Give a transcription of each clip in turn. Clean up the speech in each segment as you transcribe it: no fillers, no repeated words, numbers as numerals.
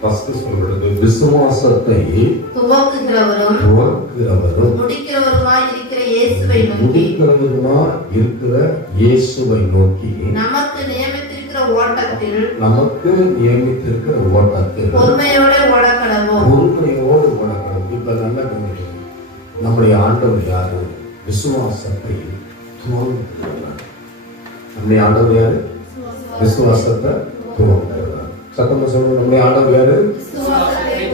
First சொல்றது விசுவாசத்தை துவக்குகிறவரும் முடிக்கிறவருமாய் இருக்கிற இயேசுவை நோக்கி நமக்கு நியமித்திருக்கிற ஓட்டத்தில் பொறுமையோடு ஓடக்கடவோம். இப்ப நல்ல கவனிக்கணும். நம்முடைய ஆண்டவர் யாரு? விசுவாசத்தை துவங்குகிறார். நம்முடைய ஆண்டவர் யாரு? விசுவாசத்தை துவங்குகிறார். சத்தமா சொல்லுங்க. நம்முடைய ஆண்டவர் யாரு?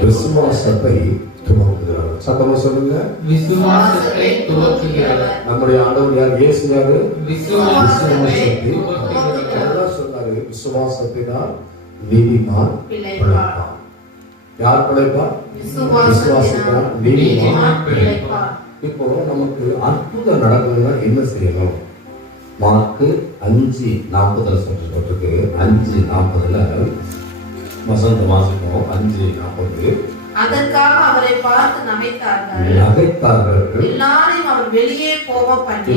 விசுவாசத்தை துவங்குகிறார். சத்தமா சொல்லுங்க. விசுவாசத்தை துவக்குகிறார். நம்முடைய ஆண்டவர் யார்? இயேசு யாரு? விசுவாசத்தை துவக்குகிறார். சொன்னாரு, விசுவாசத்தை தான் நீதிமான் பிழைப்பான். யார் பிழைப்பான்? விசுவாசத்தான் நீதிமான் பிழைப்பான். இப்போ நமக்கு அற்புதம் நடக்கணும்னா என்ன செய்யணும்? மார்க்கு 5:40 சொல்லப்பட்டிருக்கு. 5:40 வசந்த வாசிப்போம். 5:40. அதற்காக அவரை பார்த்து நகைத்தார்கள். எல்லாரையும் அவர் வெளியே போக பண்ணி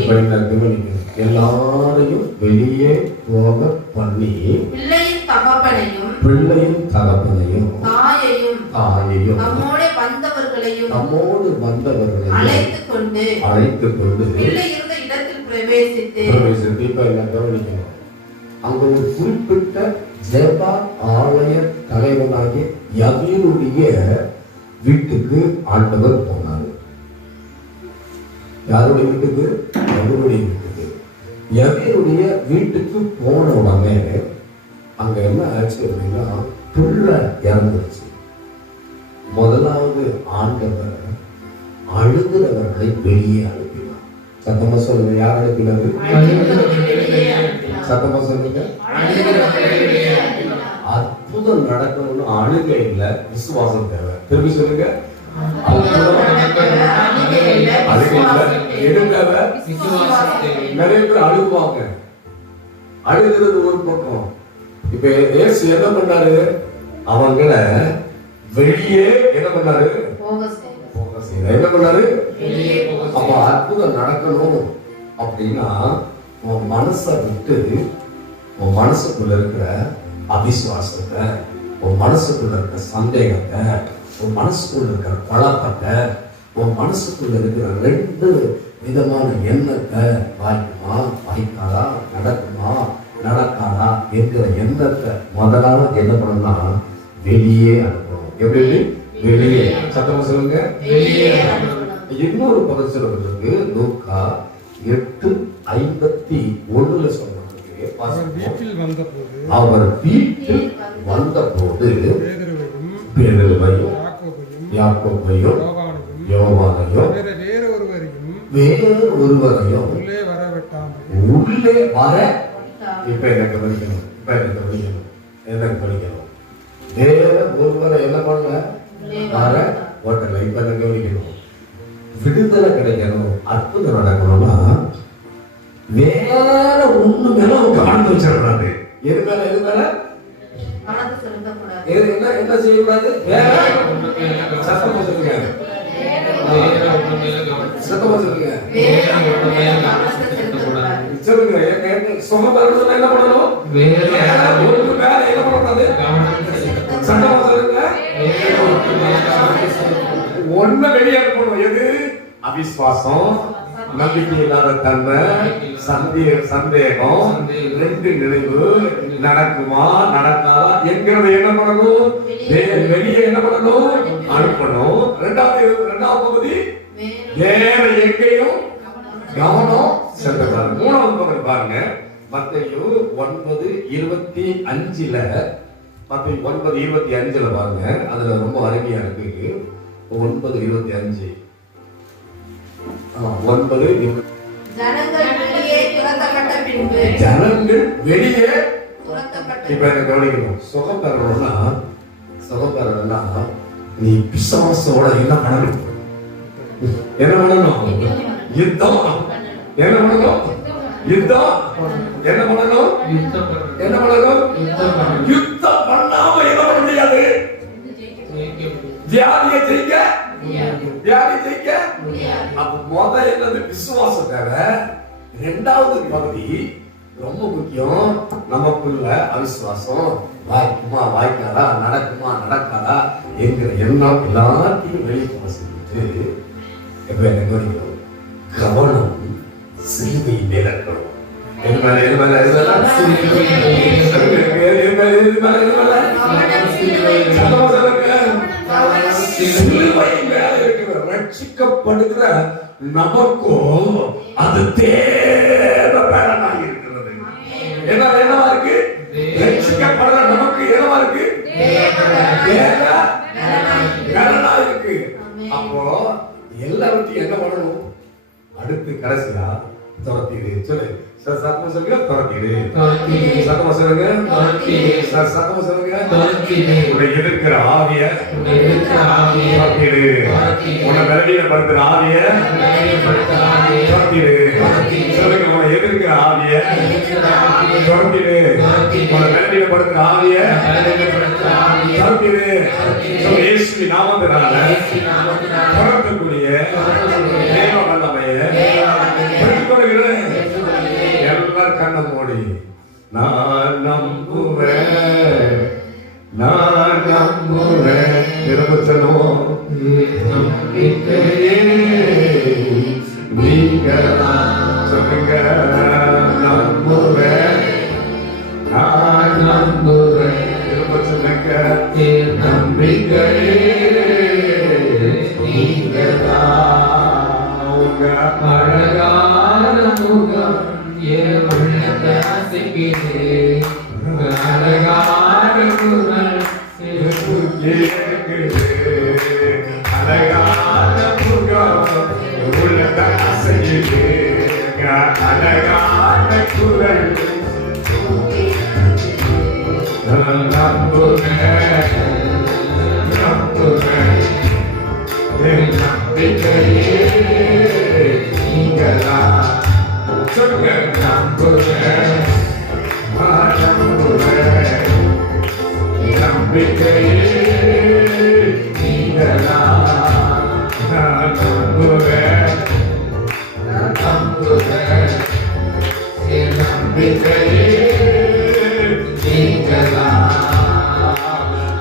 பிள்ளையின் தகப்பனையும் தாயையும் நம்மோடு வந்தவர்களையும் அழைத்துக் கொண்டு பிள்ளை இருந்த இடத்தில் பிரவேசித்து இப்ப என்ன கவனிக்கணும். அங்க ஒரு குறிப்பிட்ட ஜெப ஆலய தலைவனாகிய யவீருடைய வீட்டுக்கு ஆண்டவர் போனார். யாருடைய வீட்டுக்கு? யவீருடைய வீட்டுக்கு. யவீருடைய வீட்டுக்கு போன உடனே அங்க என்ன ஆச்சு அப்படின்னா, பிள்ளை இறந்துருச்சு. முதலாவது ஆண்டவர் அழுகிறவர்களை வெளியே அனுப்பினார். சத்தமா சொல்லுங்க. யார் அனுப்பினாரு? சத்தமா சொல்லுங்க. அற்புதம் நடக்கணும்னு அழுகை இல்ல, விசுவாசம் தேவை. திரும்பி சொல்லுங்க. நிறைய பேர் அழுகுவாங்க. அழுகிறது ஒரு பக்கம். இப்ப இயேசு என்ன பண்ணாரு? அவங்கள வெளியே என்ன பண்ணாரு? என்ன பண்ணாரு? அப்ப அற்புதம் நடக்கணும் அப்படின்னா உன் மனசை விட்டு, உன் மனசுக்குள்ள இருக்கிற அவிசுவாசத்தை, உன் மனசுக்குள்ள இருக்கிற சந்தேகத்தை, உன் மனசுக்குள்ள இருக்கிற குழப்பத்தை, உன் மனசுக்குள்ள இருக்கிற 2 விதமான எண்ணத்தை, வாய்க்குமா வாய்க்காதா, நடக்குமா நடக்காதா என்கிற எண்ணத்தை முதலாவது என்ன பண்ணணும்னா வெளியே அனுப்பணும். எப்படி? வெளியே. சத்தமா சொல்லுங்க. இன்னொரு பதம் சொல்லப்பட்டிருக்கு. லூக்கா 8:51 சொல்லப்பட்டிருக்கு. அவர் வீட்டில் வந்தபோது பேதுருவையும் யாக்கோபையும் யோவானையும் வேறொருவரையும் உள்ளே வர. இப்ப எனக்கு படிக்கணும். வேற ஒருவரை என்ன பண்ண வர ஓட்டல. இப்ப எனக்கு கவனிக்கணும். விடுதலை கிடைக்கணும், அற்புதம் நடக்கணும்னா வேற ஒண்ணு மேல கவனத்தை வச்சிடக்கூடாது. எது மேல? என்ன செய்யக்கூடாது? சத்தமா சொல்லுங்க. சொல்லுங்க. சுகம் பெறணும் என்ன பண்ணணும்? ஒன்று மேல என்ன பண்ணக்கூடாது? சத்தமா சொல்லுங்க. ஒண்ணு வெளியே அனுப்பணும். எது? அவிசுவாசம், நம்பிக்கை இல்லாத தன்மை, சந்தேகம், 2 நினைவு, நடக்குமா நடக்காதா என்கிறத என்ன பண்ணணும்? வெளியே என்ன பண்ணணும்? அனுப்பணும். இரண்டாவது பகுதி வேற எங்கேயும் கவனம் செலுத்தக்கூடாது. 3வது பகுதி பாருங்க. மத்தேயு 9:25 மத்தேயு 9:25 பாருங்க. அதுல ரொம்ப அருமையா இருக்கு. 9:25 ஜனங்கள் வெளியே துரத்தப்பட்ட பின்பு இப்ப என்ன கவனிக்கணும். சுகம் பெறணும்னா நீ விசுவாசத்தோட என்ன பண்ணணும்? என்ன பண்ணணும்? யுத்தம். என்ன பண்ணணும்? யுத்தம். என்ன பண்ணணும்? என்ன பண்ணணும்? யுத்தம் பண்ணாம என்ன பண்ண முடியாது? வியாதியை ஜெயிக்க அப்ப முதல் என்னது? விசுவாசம் தேவை. 2வது பகுதி ரொம்ப முக்கியம். நமக்குள்ள அவிசுவாசம், வாய்க்குமா வாய்க்காதா, நடக்குமா நடக்காதா என்கிற எண்ணம் எல்லாத்தையும் வெளியே போக செஞ்சுட்டு எப்ப என்ன கவனிக்கணும், கவனம் சிலுவை மேல இருக்கணும். எது மேல, எது மேல, எது மேல? சிலுவை மேல இருக்கிற ரட்சிக்கப்படுகிற நமக்கும் அது தேவைப்படனா இருக்கிறது. என்னவா இருக்கு? ரட்சிக்கப்படுகிற நமக்கு என்னவா இருக்கு? தேவைப்படனா இருக்கு. அப்போ எல்லாவற்றையும் என்ன பண்ணணும்? அடுத்து கடைசியா துரத்திடு. சொல்லு சார், சத்தமா சொல்லுங்க. துரத்திடு. சத்தமா சொல்லுங்க. சார், சத்தமா சொல்லுங்க. உன்னை எதிர்க்கிற ஆவிய துரத்திடு. உன்னை பலவீனப்படுத்துற ஆவிய துரத்திடு. சொல்லுங்க, உன்னை எதிர்க்கிற ஆவிய துரத்திடு. உன்னை பலவீனப்படுத்துற ஆவிய துரத்திடு. இயேசுவின் நாமத்தினால துரத்தக்கூடிய தேவ வல்லமையை பெற்றுக்கொள்கிறேன். எல்லாரும் கண்ணை மூடி நான் நம்புவேன், நான் நம்புவேன். திரும்ப சொல்லுவோம். நீங்க சொல்லுங்க. நம்புவேன், நான் நம்புவேன். திரும்ப சொல்லுங்க. நம்பிக்கையே நீங்கதான். உங்க அழகான முகம் என் உள்ளத்தை அசைக்குது. அழகான முகம் அழகான முகம் உள்ளத்தை அசைக்குது. அழகான குரல் நம்புவேன், நம்புவேன். நம்பிக்கையே நீங்கதான். சொல்லுங்க. நம்புவேன், நம்புவேன். நம்பிக்கையே நீங்கதான். நம்புவேன், நம்புவேன். நம்பிக்கையே நீங்கதான்.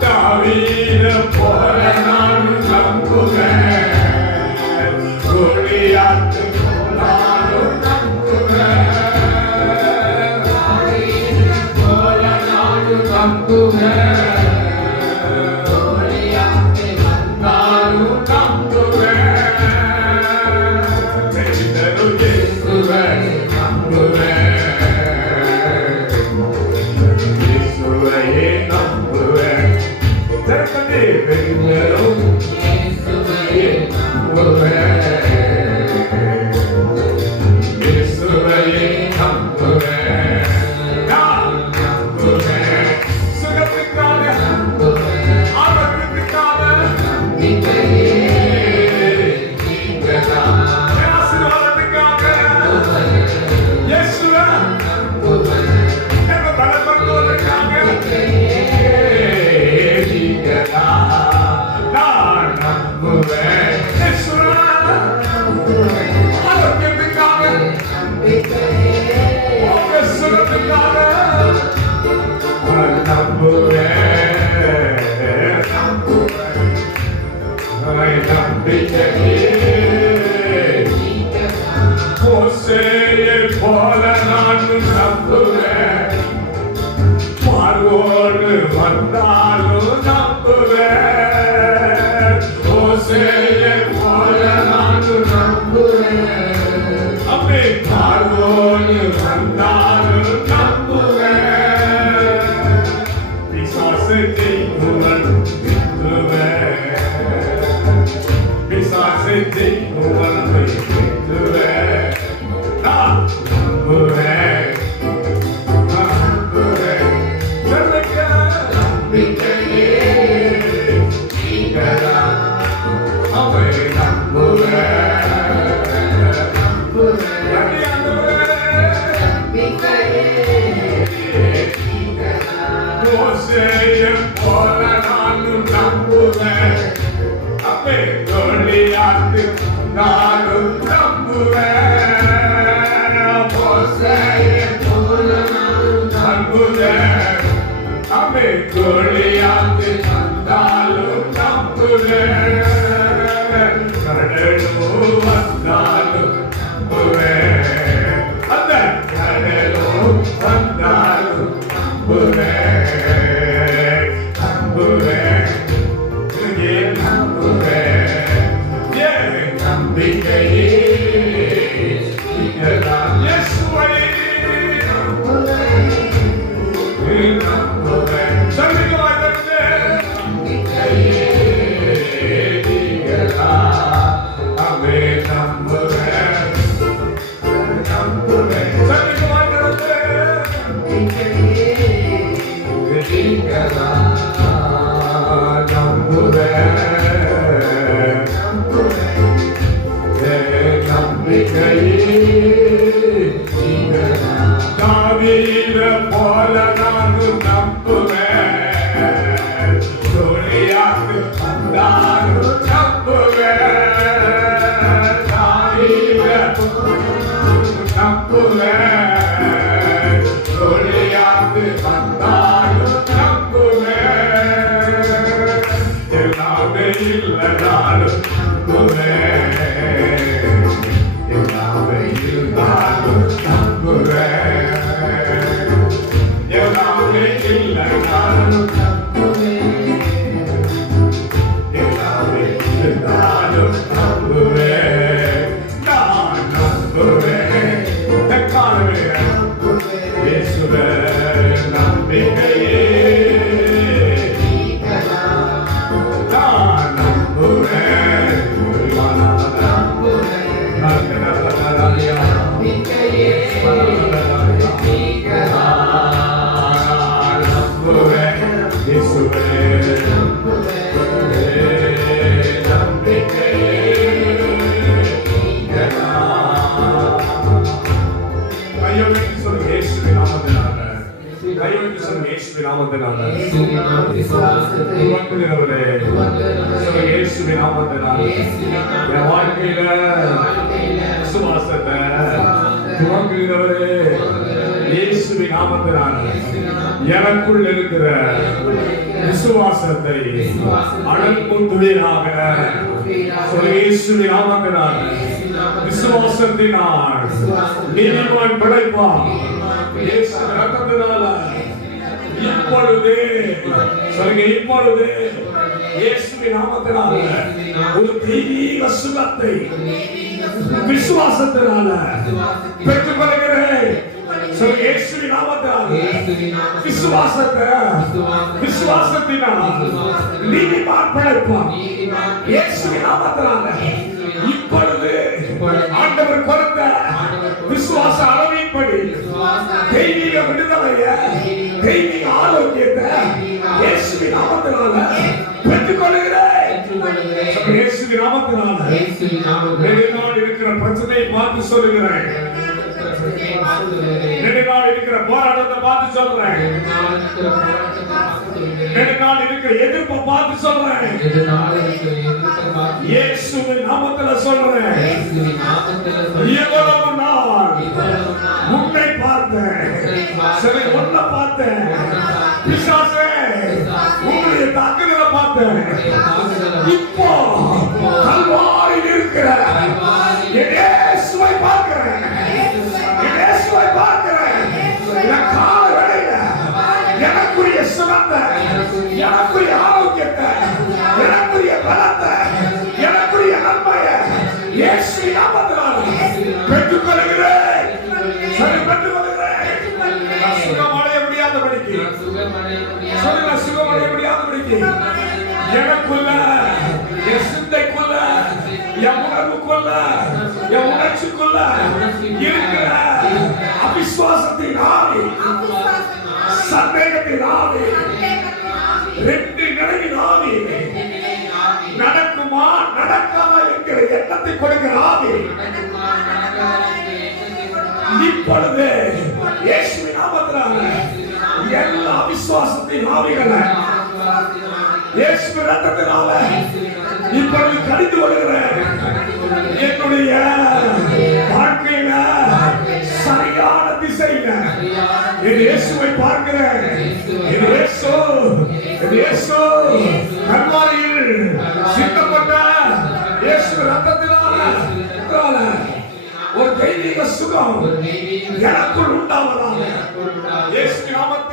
தாவீதை போல நான் நம்புவேன். கோலியாத்து போனாலும் நம்புவேன். தாவீதை போல நான் நம்புவேன். கோலியாத்து வந்தாலும் நம்புவேன். பெரிதரும் இயேசுவை நம்புவேன். இயேசுவையே நம்புவேன். தரப்பட்டே பெரிதரும் இயேசுவையே நம்புவேன். இயேசுவையே நம்புவேன். நான் நம்புவேன். சுகத்துக்காக நம்புவேன். ஆரோக்கியத்துக்காக நம்பிக்கையே நீங்கதான். ஆசீர்வாதத்துக்காக இயேசுவை நம்புவேன். என்னை பலப்படுத்துவதற்காக நீங்கதான். நான் நம்புவேன். இயேசுவை நம்புவேன். ஆரோக்கியத்துக்காக உங்க சுகத்துக்காக நான் நம்புவேன், நம்புவேன். நம்பிக்கையே மோசேயை போல நான் நம்புவேன். பார்வோடு வந்தாலும் நம்புவேன். மோசேயை போல நான் நம்புவேன். அப்படி பார்வோடு வந்தாலும் நம்புவேன். பிசாசத்தை உடன் விட்டுவேன். பிசாசத்தை உடன் விட்டுவேன். நான் நம்புவேன், நம்புவேன். சொல்லுங்க. நம்பிக்கையே நீங்கதான். அவரை நம்புவேன், நம்புவேன். மோசேயை போல நானும் நம்புவேன். அப்பே கோலியாத்து நானும் நம்புவேன். மோசேயை போல நானும் நம்புவேன். அப்பே கோலியாத்து வந்தாலும் நாமத்தினால இயேசுவின் விசுவாசத்தை துவக்குகிறவரே துவக்குகிறவரே, இயேசுவின் நாமத்தினால என் வாழ்க்கையில விசுவாசத்தை துவக்குகிறவரே இயேசுவின் நாமத்தினால எனக்குள் இருக்கிற விசுவாசத்தை அழகுவீராக. இயேசுவின் நாமத்தினால விசுவாசத்தினால் நீதிமான் பிழைப்பான். இயேசு ரத்தத்தினால இப்பொழுதே சொல்லுங்க, இப்பொழுதே இயேசுவின் நாமத்தினால ஒரு தெய்வீக சுகத்தை விசுவாசத்தினால பெற்றுக் கொள்கிறேன். சொல்லுங்க, இயேசுவின் நாமத்தினால விசுவாசத்தை விசுவாசத்தினால் நீதிமான் பிழைப்பான். இயேசுவின் நாமத்தினால இப்பொழுது ஆண்டவர் கொடுத்த விசுவாச அளவின்படி தெய்வீக விடுதலைய தெய்வீக ஆரோக்கியத்தை இயேசுவின் நாமத்தினால பெற்றுக் கொள்கிறேன். இயேசுவின் நாமத்தினால நெடுநாள் இருக்கிற பிரச்சனையை பார்த்து சொல்லுகிறேன். நெடுநாள் இருக்கிற போராட்டத்தை பார்த்து சொல்றேன். நெடுநாள் இருக்கிற எதிர்ப்பை பார்த்து சொல்றேன். இயேசுவின் நாமத்தில சொல்றேன். எவ்வளவு நாள் உன்னை பார்த்தேன், சரி உன்னை பார்த்தேன், பிசாசே உங்களுடைய தாக்குதலை பார்த்தேன். இப்போ கல்வாரியில் இருக்கிற இயேசுவை பார்க்கிறேன். இயேசுவை பார்க்கிறேன். என் கால வேளையில எனக்குரிய சுகத்தை, எனக்குரிய ஆரோக்கியத்தை, எனக்குரிய பலத்தை, எனக்குரிய நன்மையை இயேசுவின் நாமத்தினால பெற்றுக் கொள்கிறேன். சரி, பெற்றுக் கொள்கிறேன். சுகமடைய முடியாதபடிக்கு, சொல்லுங்க, சுகமடைய முடியாதபடிக்கு எனக்குள்ள, என் சிந்தைக்குள்ள, என் உணர்வுக்குள்ள, என் உணர்ச்சிக்குள்ள இருக்கிற அவிசுவாசத்தின் ஆவி, சந்தேகத்தின் ஆவி, ரெண்டு நிலையின் ஆவி, நடக்குமா நடக்காதா என்கிற எண்ணத்தை கொடுக்கிற ஆவி இப்பொழுது இயேசுவின் நாமத்தினால எல்லா அவிசுவாசத்தின் ஆவிகளை இயேசுவின் ரத்தத்தினால இப்பொழுது கடிந்து வருகிறேன். என்னுடைய வாழ்க்கையில சரியான திசையில என் இயேசுவை பார்க்கிறேன். என் இயேசு கல்வாரியில் சிந்தப்பட்ட இயேசு ரத்தத்தினால ஒரு தெய்வீக சுகம் எனக்குள் உண்டாவதாக. இயேசு நாமத்தில்